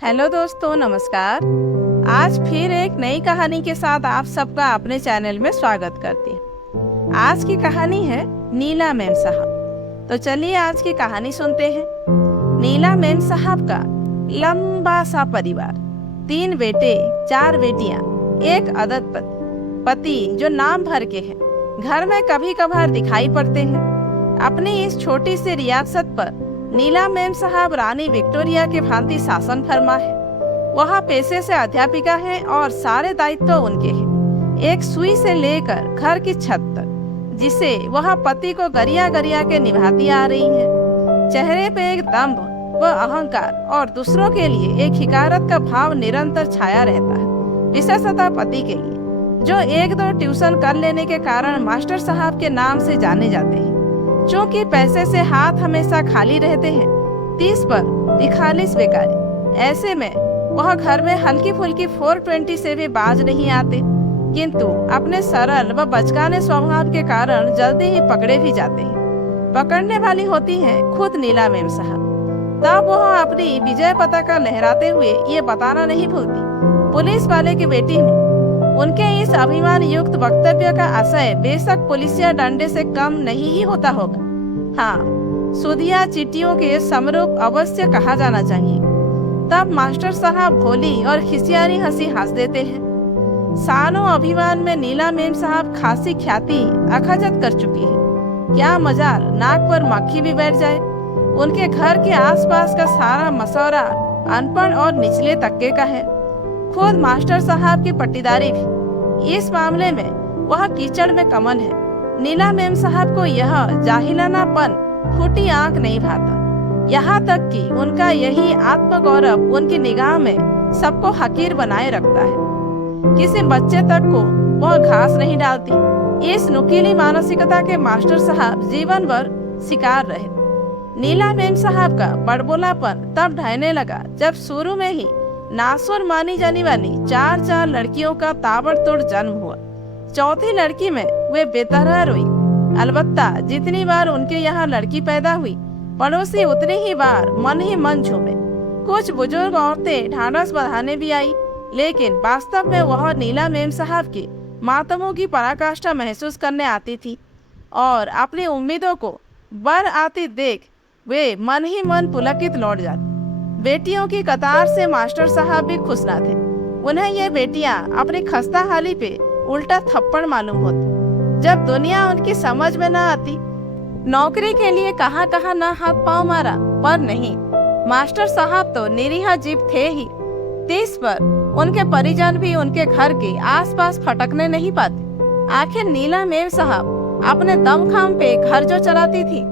Hello दोस्तों, नमस्कार। आज फिर एक नई कहानी के साथ आप सबका अपने चैनल में स्वागत करती हूँ। आज की कहानी है नीला मेम साहब। तो चलिए आज की कहानी सुनते हैं। नीला मेम साहब का लंबा सा परिवार, 3 बेटे 4 बेटियां, एक अदद पति जो नाम भर के हैं, घर में कभी कभार दिखाई पड़ते हैं। अपनी इस छोटी सी रियासत पर नीला मेम साहब रानी विक्टोरिया के भांति शासन फरमा है। वह पेशे से अध्यापिका है और सारे दायित्व उनके हैं, एक सुई से लेकर घर की छत तक, जिसे वह पति को गरिया गरिया के निभाती आ रही है। चेहरे पे एक दम्भ व अहंकार और दूसरों के लिए एक हिकारत का भाव निरंतर छाया रहता है, विशेषतः पति के लिए, जो 1-2 ट्यूशन कर लेने के कारण मास्टर साहब के नाम से जाने जाते हैं। चूँकि पैसे से हाथ हमेशा खाली रहते हैं, 30 पर 41 बेकारी। ऐसे में वह घर में हल्की फुल्की 420 से भी बाज नहीं आते, किंतु अपने सरल व बचकाने स्वभाव के कारण जल्दी ही पकड़े भी जाते हैं। पकड़ने वाली होती हैं खुद नीला मेम साहब। तब वह अपनी विजय पताका लहराते हुए ये बताना नहीं भूलती, पुलिस वाले की बेटी हूँ। उनके इस अभिमान युक्त वक्तव्य का आशय बेशक पुलिसिया डंडे से कम नहीं ही होता होगा। हाँ, सुधिया चिट्ठियों के समरूप अवश्य कहा जाना चाहिए। तब मास्टर साहब भोली और खिसियारी हंसी हंस देते हैं। सालों अभिमान में नीला मेम साहब खासी ख्याति अखजत कर चुकी है। क्या मजाल नाक पर मक्खी भी बैठ जाए। उनके घर के आसपास का सारा मशवरा अनपढ़ और निचले तबके का है। खुद मास्टर साहब की पट्टीदारी भी। इस मामले में वह कीचड़ में कमल है। नीला मेम साहब को यह जाहिलानापन फूटी आंख नहीं भाता। यहाँ तक कि उनका यही आत्मगौरव उनकी निगाह में सबको हकीर बनाए रखता है। किसी बच्चे तक को वह घास नहीं डालती। इस नुकीली मानसिकता के मास्टर साहब जीवन भर शिकार रहे। नीला मेम साहब का बड़बोलापन तब ढहने लगा जब शुरू में ही नासुर मानी जाने वाली 4 लड़कियों का ताबड़तोड़ जन्म हुआ। चौथी लड़की में वे बेतरह रोई। अलबत्ता जितनी बार उनके यहाँ लड़की पैदा हुई, पड़ोसी उतनी ही बार मन ही मन झूमे। कुछ बुजुर्ग औरतें ढांढस बंधाने भी आई, लेकिन वास्तव में वह नीला मेम साहब के मातमों की पराकाष्ठा महसूस करने आती थी और अपनी उम्मीदों को बर आती देख वे मन ही मन पुलकित लौट जाती। बेटियों की कतार से मास्टर साहब भी खुश न थे। उन्हें ये बेटियां अपनी खस्ता हाली पे उल्टा थप्पड़ मालूम होती। जब दुनिया उनकी समझ में न आती, नौकरी के लिए कहाँ कहाँ न हाथ पांव मारा, पर नहीं, मास्टर साहब तो निरीह जीव थे ही। 30 पर उनके परिजन भी उनके घर के आसपास फटकने नहीं पाते। आखिर नीला मेम साहब अपने दमखम पे घर जो चलाती थी।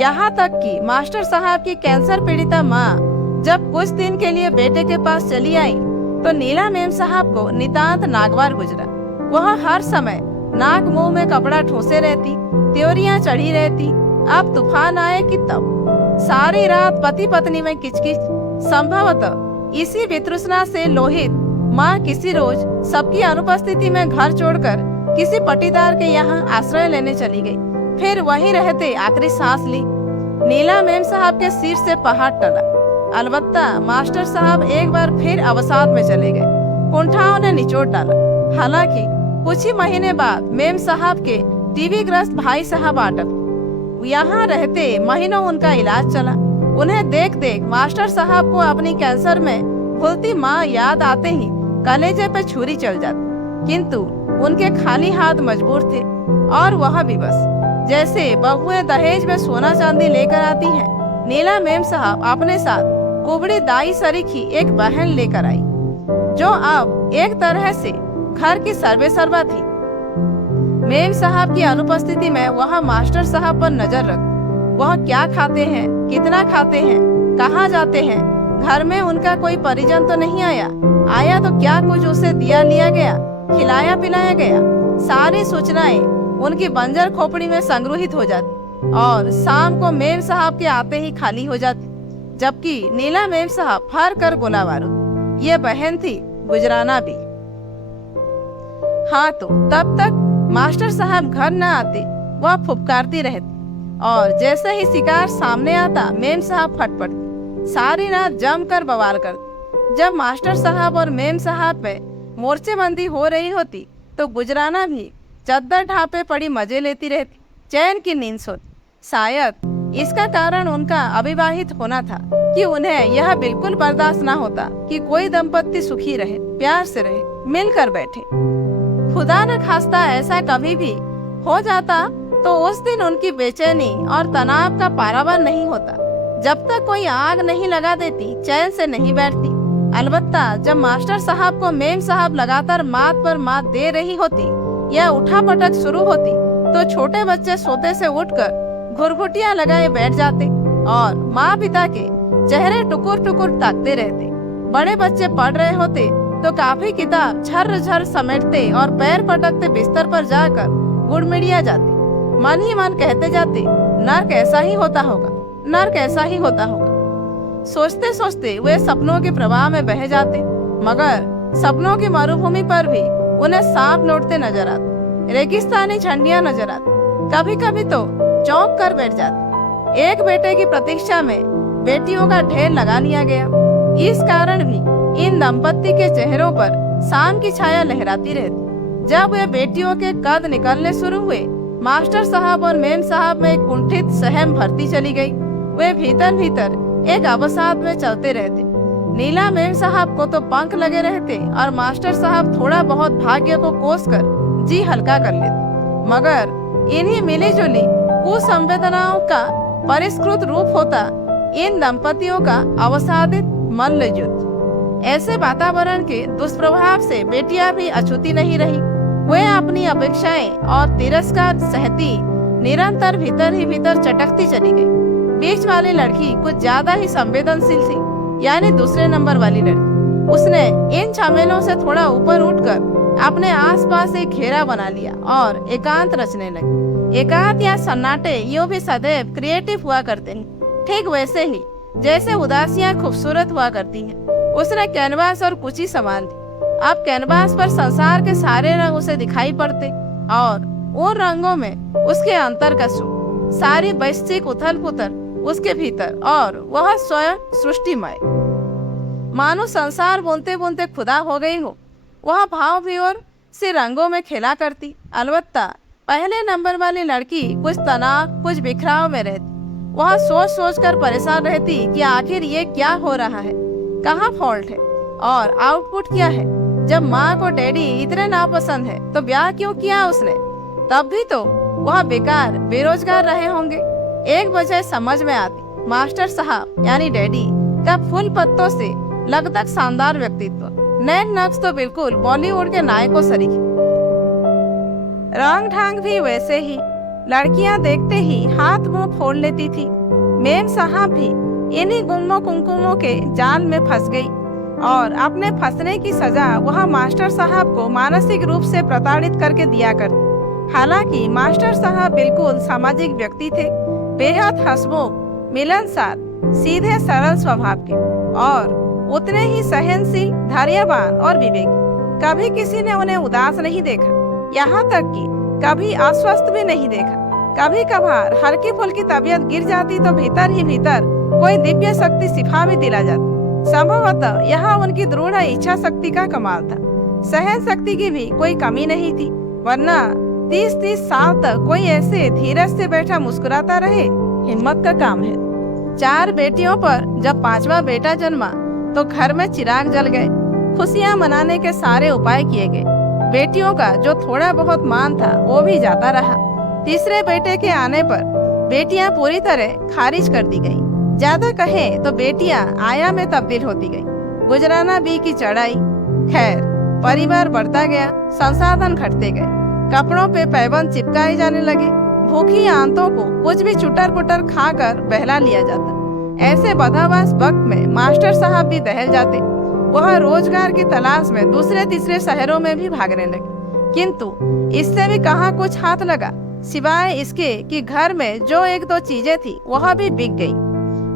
यहाँ तक कि मास्टर साहब की कैंसर पीड़िता माँ जब कुछ दिन के लिए बेटे के पास चली आई, तो नीला मेम साहब को नितांत नागवार गुजरा। वह हर समय नाक मुंह में कपड़ा ठोसे रहती, त्योरियां चढ़ी रहती। अब तूफान आए कि तब सारी रात पति पत्नी में किचकिच। संभवतः इसी वितृष्णा से लोहित माँ किसी रोज सबकी अनुपस्थिति में घर छोड़कर किसी पट्टीदार के यहाँ आश्रय लेने चली गई। फिर वहीं रहते आखिरी सांस ली। नीला मेम साहब के सिर से पहाड़ टला। अलबत्ता मास्टर साहब एक बार फिर अवसाद में चले गए। कुंठाओं ने निचोड़ डाला। हालांकि कुछ ही महीने बाद मेम साहब के टीबी ग्रस्त भाई साहब आटक यहाँ रहते महीनों उनका इलाज चला। उन्हें देख देख मास्टर साहब को अपनी कैंसर में फूलती माँ याद आते ही कलेजे पे छुरी चल जाती, किंतु उनके खाली हाथ मजबूर थे। और वह भी बस जैसे बहुएं दहेज में सोना चांदी लेकर आती हैं, नीला मेम साहब अपने साथ कुबड़ी दाई सरीखी एक बहन लेकर आई, जो अब एक तरह से घर की सर्वे सर्वा थी। मेम साहब की अनुपस्थिति में वह मास्टर साहब पर नजर रख। वह क्या खाते हैं, कितना खाते हैं, कहाँ जाते हैं, घर में उनका कोई परिजन तो नहीं आया तो क्या कुछ उसे दिया लिया गया, खिलाया पिलाया गया। सारी सूचनाएं उनकी बंजर खोपड़ी में संग्रहित हो जाती और शाम को मेम साहब के आते ही खाली हो जाती। जबकि नीला मेम साहब फर कर गोला बारूद। ये बहन थी गुजराना भी। हाँ, तो तब तक मास्टर साहब घर न आते, वह फुफकारती रहती और जैसे ही शिकार सामने आता मेम साहब फट पड़ती। सारी रात जमकर बवाल करती। जब मास्टर साहब और मेम साहब पे मोर्चेबंदी हो रही होती तो गुजराना भी चद्दर ढापे पड़ी मजे लेती रहती, चैन की नींद सोती। शायद इसका कारण उनका अविवाहित होना था कि उन्हें यह बिल्कुल बर्दाश्त न होता कि कोई दंपत्ति सुखी रहे, प्यार से रहे, मिलकर बैठे। खुदा न खास्ता ऐसा कभी भी हो जाता तो उस दिन उनकी बेचैनी और तनाव का पारावार नहीं होता। जब तक कोई आग नहीं लगा देती चैन से नहीं बैठती। अलबत्ता जब मास्टर साहब को मेम साहब लगातार मात पर मात दे रही होती या उठापटक शुरू होती तो छोटे बच्चे सोते से उठकर घुरघुटियां लगाए बैठ जाते और माँ पिता के चेहरे टुकुर टुकुर ताकते रहते। बड़े बच्चे पढ़ रहे होते तो काफी किताब झर झर समेटते और पैर पटकते बिस्तर पर जाकर गुड़मिड़िया जाते। मन ही मन कहते जाते, नर्क ऐसा ही होता होगा, नर्क ऐसा ही होता होगा। सोचते सोचते वे सपनों के प्रवाह में बह जाते, मगर सपनों की मरुभूमि पर भी उन्हें सांप लौटते नजर आते, रेगिस्तानी झंडियां नजर आती। कभी कभी तो चौंक कर बैठ जाते। एक बेटे की प्रतीक्षा में बेटियों का ढेर लगा लिया गया। इस कारण भी इन दंपत्ति के चेहरों पर शाम की छाया लहराती रहती। जब वे बेटियों के कद निकलने शुरू हुए, मास्टर साहब और मेम साहब में एक कुंठित सहम भरती चली गई। वे भीतर भीतर एक अवसाद में चलते रहते। नीला मेम साहब को तो पंख लगे रहते और मास्टर साहब थोड़ा बहुत भाग्य को कोसकर जी हल्का कर लेते, मगर इन्हीं मिली जुली कुसंवेदनाओं का परिष्कृत रूप होता इन दंपतियों का अवसादित मल्लयुद्ध। ऐसे वातावरण के दुष्प्रभाव से बेटियां भी अछूती नहीं रही। वे अपनी अपेक्षाएं और तिरस्कार सहती निरंतर भीतर ही भीतर चटकती चली गई। बीच वाली लड़की कुछ ज्यादा ही संवेदनशील थी, यानी दूसरे नंबर वाली लड़की। उसने इन झमेलों से थोड़ा ऊपर उठकर अपने आसपास एक घेरा बना लिया और एकांत रचने लगी। एकांत या सन्नाटे यूं भी सदैव क्रिएटिव हुआ करते हैं, ठीक वैसे ही जैसे उदासियां खूबसूरत हुआ करती हैं। उसने कैनवास और कुची सामान दी। अब कैनवास पर संसार के सारे रंग उसे दिखाई पड़ते और उन रंगों में उसके अंतर का सुख, सारी वैश्विक उथल पुथल उसके भीतर और वह स्वयं सृष्टिमय, मानो संसार बुनते बुनते खुदा हो गई हो। वह भाव भी और से रंगों में खेला करती। अलबत्ता पहले नंबर वाली लड़की कुछ तनाव, कुछ बिखराव में रहती। वह सोच सोच कर परेशान रहती कि आखिर ये क्या हो रहा है, कहाँ फॉल्ट है और आउटपुट क्या है। जब माँ को डैडी इतने नापसंद है तो ब्याह क्यों किया उसने? तब भी तो वह बेकार बेरोजगार रहे होंगे। एक वजह समझ में आती, मास्टर साहब यानी डैडी का फूल पत्तों से लगभग शानदार व्यक्तित्व, नैन नक्श तो बिल्कुल बॉलीवुड के नायकों सरीखे, रंग ढंग भी वैसे ही। लड़कियां देखते ही हाथ मुंह फोड़ लेती थी। मेम साहब भी इन्हीं गुम्मों कुमकुमों के जाल में फंस गई और अपने फंसने की सजा वह मास्टर साहब को मानसिक रूप से प्रताड़ित करके दिया करती। हालांकि मास्टर साहब बिल्कुल सामाजिक व्यक्ति थे, बेहद हंसमुख, मिलनसार, सीधे सरल स्वभाव के और उतने ही सहनशील, धैर्यवान और विवेकी। कभी किसी ने उन्हें उदास नहीं देखा, यहाँ तक कि कभी अस्वस्थ भी नहीं देखा। कभी कभार हल्की फुल्की तबीयत गिर जाती तो भीतर ही भीतर कोई दिव्य शक्ति शिफा भी दिला जाती। संभवतः यह उनकी दृढ़ इच्छा शक्ति का कमाल था। सहन शक्ति की भी कोई कमी नहीं थी, वरना 30-30 साल तक कोई ऐसे धीरज से बैठा मुस्कुराता रहे, हिम्मत का काम है। 4 बेटियों पर जब 5वां बेटा जन्मा तो घर में चिराग जल गए। खुशियां मनाने के सारे उपाय किए गए। बेटियों का जो थोड़ा बहुत मान था वो भी जाता रहा। तीसरे बेटे के आने पर बेटियां पूरी तरह खारिज कर दी गई। ज्यादा कहें तो बेटियां आया में तब्दील होती गई। गुजराना बी की चढ़ाई। खैर, परिवार बढ़ता गया, संसाधन घटते गए, कपड़ों पे पैबंद चिपकाए जाने लगे। भूखी आंतों को कुछ भी चुटर पुटर खाकर बहला लिया जाता। ऐसे बदहवास वक्त में मास्टर साहब भी दहल जाते। वह रोजगार की तलाश में दूसरे तीसरे शहरों में भी भागने लगे, किंतु इससे भी कहाँ कुछ हाथ लगा, सिवाय इसके कि घर में जो 1-2 चीजें थी वह भी बिक गई।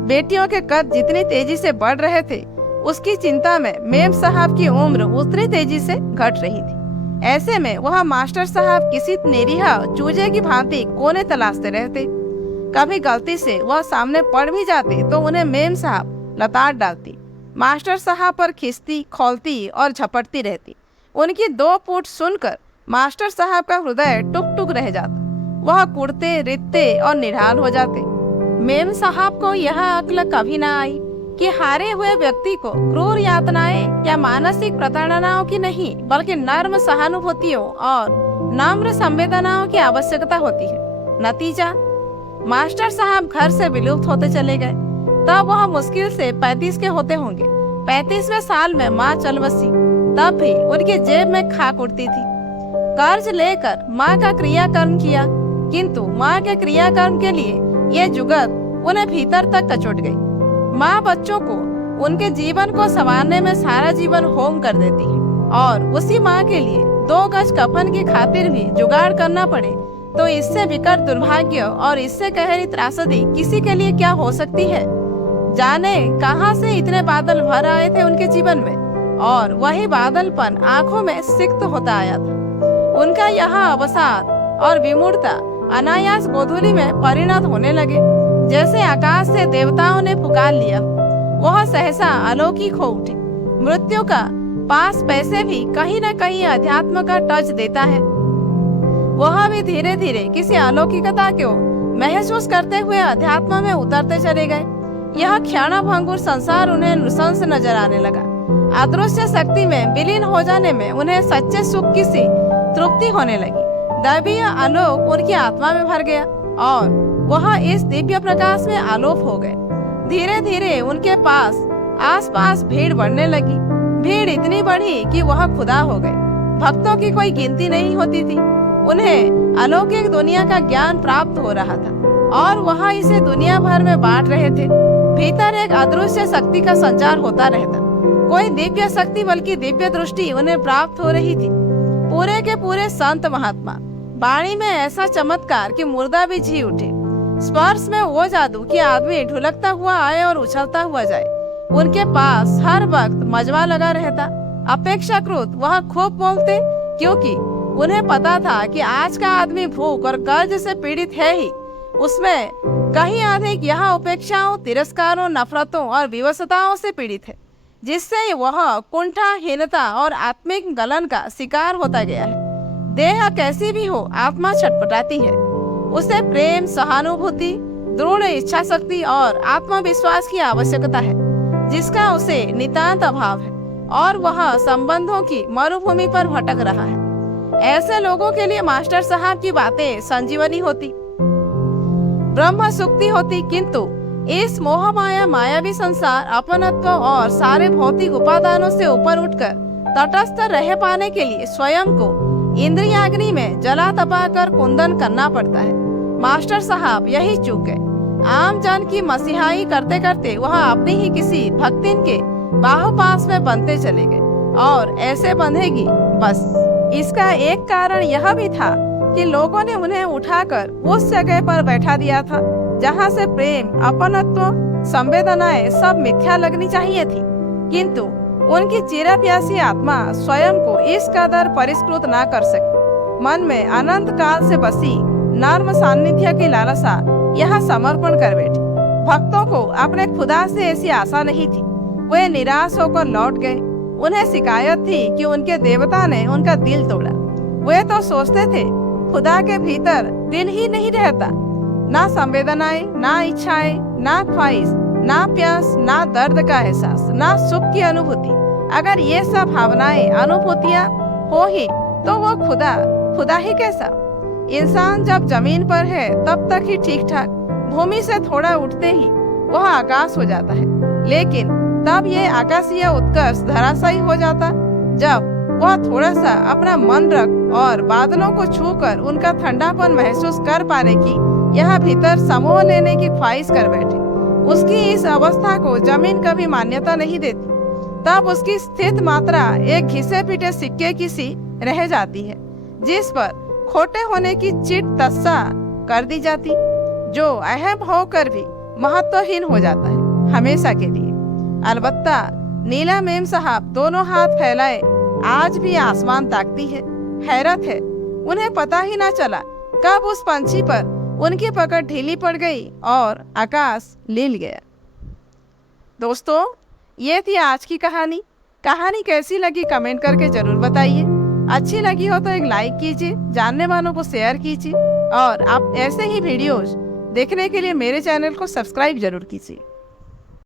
बेटियों के कद जितनी तेजी से बढ़ रहे थे, उसकी चिंता में मेम साहब की उम्र उतनी तेजी से घट रही थी। ऐसे में वह मास्टर साहब किसी निरीह चूजे की भांति कोने तलाशते रहते। कभी गलती से वह सामने पड़ भी जाते तो उन्हें मेम साहब लताड़ डालती, मास्टर साहब पर खींचती, खौलती और झपटती रहती। उनकी 2 फुट सुनकर मास्टर साहब का हृदय टुक टुक रह जाता। वह कुड़ते, रित्ते और निढाल हो जाते। मेम साहब को यह अक्ल कभी ना आई कि हारे हुए व्यक्ति को क्रूर यातनाएं या मानसिक प्रताड़नाओं की नहीं, बल्कि नर्म सहानुभूतियों और नम्र संवेदनाओं की आवश्यकता होती है। नतीजा, मास्टर साहब घर से विलुप्त होते चले गए। तब वह मुश्किल से 35 के होते होंगे। 35वें साल में माँ चल बसी। तब भी उनकी जेब में खाक उड़ती थी। कर्ज लेकर माँ का क्रियाकर्म किया, किंतु माँ के क्रियाकर्म के लिए ये जुगत उन्हें भीतर तक कचोट गई। माँ बच्चों को उनके जीवन को संवारने में सारा जीवन होम कर देती है, और उसी माँ के लिए 2 गज कफन की खातिर भी जुगाड़ करना पड़े तो इससे विकट दुर्भाग्य और इससे गहरी त्रासदी किसी के लिए क्या हो सकती है। जाने कहां से इतने बादल भर आए थे उनके जीवन में, और वही बादलपन आंखों में सिक्त होता आया था। उनका यहाँ अवसाद और विमूढ़ता अनायास गोधूली में परिणत होने लगे। जैसे आकाश से देवताओं ने पुकार लिया, वह सहसा अलौकिक हो उठे। मृत्यु का पास पैसे भी कहीं न कहीं अध्यात्म का टच देता है। वह भी धीरे धीरे किसी अलौकिकता को महसूस करते हुए अध्यात्म में उतरते चले गए। यह क्षणभंगुर संसार उन्हें नृशंस नजर आने लगा। अदृश्य शक्ति में विलीन हो जाने में उन्हें सच्चे सुख की सी तृप्ति होने लगी। दैवीय आलोक उनकी आत्मा में भर गया और वह इस दिव्य प्रकाश में आलोक हो गए। धीरे धीरे उनके पास आसपास भीड़ बढ़ने लगी। भीड़ इतनी बढ़ी कि वह खुदा हो गए। भक्तों की कोई गिनती नहीं होती थी। उन्हें अलौकिक दुनिया का ज्ञान प्राप्त हो रहा था और वह इसे दुनिया भर में बांट रहे थे। भीतर एक अदृश्य शक्ति का संचार होता रहता। कोई दिव्य शक्ति बल्कि दिव्य दृष्टि उन्हें प्राप्त हो रही थी। पूरे के पूरे संत महात्मा, वाणी में ऐसा चमत्कार कि मुर्दा भी जी उठे। स्पर्श में वो जादू कि आदमी ढुलकता हुआ आए और उछलता हुआ जाए। उनके पास हर वक्त मजवा लगा रहता। अपेक्षाकृत वह खूब बोलते, क्योंकि उन्हें पता था कि आज का आदमी भूख और कर्ज से पीड़ित है ही। उसमें कहीं अधिक यहाँ उपेक्षाओं, तिरस्कारों, नफरतों और विवशताओं से पीड़ित है, जिससे वह कुंठा, हीनता और आत्मिक गलन का शिकार होता गया है। देह कैसी भी हो, आत्मा छटपटाती है। उसे प्रेम, सहानुभूति, दृढ़ इच्छा शक्ति और आत्मविश्वास की आवश्यकता है, जिसका उसे नितांत अभाव है, और वह संबंधों की मरुभूमि पर भटक रहा है। ऐसे लोगों के लिए मास्टर साहब की बातें संजीवनी होती, ब्रह्म सुक्ति होती। किंतु इस मोह माया मायावी संसार, अपनत्व और सारे भौतिक उपादानों से ऊपर उठकर तटस्थ रह पाने के लिए स्वयं को इंद्रियाग्नि में जला तपा कर कुंदन करना पड़ता है। मास्टर साहब यही चूक गए। आम जन की मसीहाई करते करते वह अपनी ही किसी भक्तिन के बाहुपास में बंधते चले गए, और ऐसे बंधेगी बस। इसका एक कारण यह भी था कि लोगों ने उन्हें उठाकर उस जगह पर बैठा दिया था जहाँ से प्रेम, अपनत्व, संवेदनाएं सब मिथ्या लगनी चाहिए थी। किंतु उनकी चिरप्यासी आत्मा स्वयं को इस कदर परिष्कृत ना कर सकी। मन में अनंत काल से बसी नर्म सान्निध्य की लालसा यहाँ समर्पण कर बैठी। भक्तों को अपने खुदा से ऐसी आशा नहीं थी। वे निराश होकर लौट गए। उन्हें शिकायत थी कि उनके देवता ने उनका दिल तोड़ा। वे तो सोचते थे खुदा के भीतर दिल ही नहीं रहता। ना संवेदनाएं, ना इच्छाएं, ना ख्वाहिश, ना प्यास, ना दर्द का एहसास, ना सुख की अनुभूति। अगर ये सब भावनाएं, अनुभूतियां हो ही तो वो खुदा ही कैसा। इंसान जब जमीन पर है तब तक ही ठीक ठाक। भूमि से थोड़ा उठते ही वह आकाश हो जाता है, लेकिन तब ये आकाशीय उत्कर्ष धराशायी हो जाता जब वह थोड़ा सा अपना मन रख और बादलों को छूकर उनका ठंडापन महसूस कर पाने की यहाँ भीतर समोह लेने की ख्वाहिश कर बैठे। उसकी इस अवस्था को जमीन कभी मान्यता नहीं देती। तब उसकी स्थित मात्रा एक घिसे पीटे सिक्के की सी रह जाती है, जिस पर खोटे होने की चिट तस्सा कर दी जाती, जो अहम होकर भी महत्वहीन हो जाता है हमेशा के लिए। अलबत्ता नीला मेम साहब दोनों हाथ फैलाए आज भी आसमान ताकती है। हैरत है, उन्हें पता ही ना चला कब उस पंछी पर उनकी पकड़ ढीली पड़ गई और आकाश लील गया। दोस्तों, ये थी आज की कहानी। कहानी कैसी लगी कमेंट करके जरूर बताइए। अच्छी लगी हो तो एक लाइक कीजिए, जानने वालों को शेयर कीजिए और आप ऐसे ही वीडियोज देखने के लिए मेरे चैनल को सब्सक्राइब जरूर कीजिए।